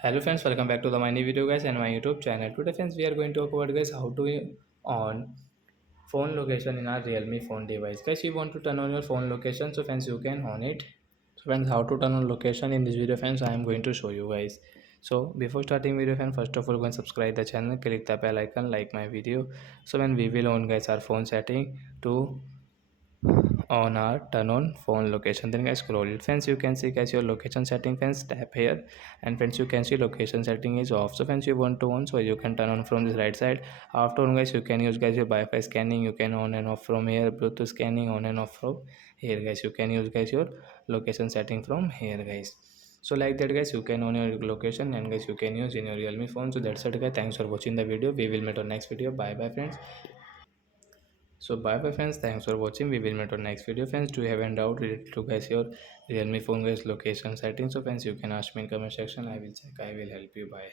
Hello friends, welcome back to my new video guys and my YouTube channel. Today friends we are going to talk about guys how to on phone location in our Realme phone device. Guys, you want to turn on your phone location, so friends you can on it. So friends, how to turn on location in this video friends I am going to show you guys. So before starting video friends, first of all go and subscribe the channel, click the bell icon, like my video. So when we will on guys our phone setting to on our turn on phone location, then guys scroll it friends, you can see guys your location setting friends, tap here and friends you can see location setting is off. So friends you want to on, so you can turn on from this right side. After on guys you can use guys your Wi-Fi scanning, you can on and off from here. Bluetooth scanning on and off from here guys, you can use guys your location setting from here guys. So like that guys you can on your location and guys you can use in your Realme phone. So that's it guys, thanks for watching the video. We will meet on next video. Bye bye friends. So bye bye friends, thanks for watching. We will meet on next video friends. Do you have any doubt related to guys your Realme phone guys location settings? So friends you can ask me in comment section, I will check, I will help you. Bye.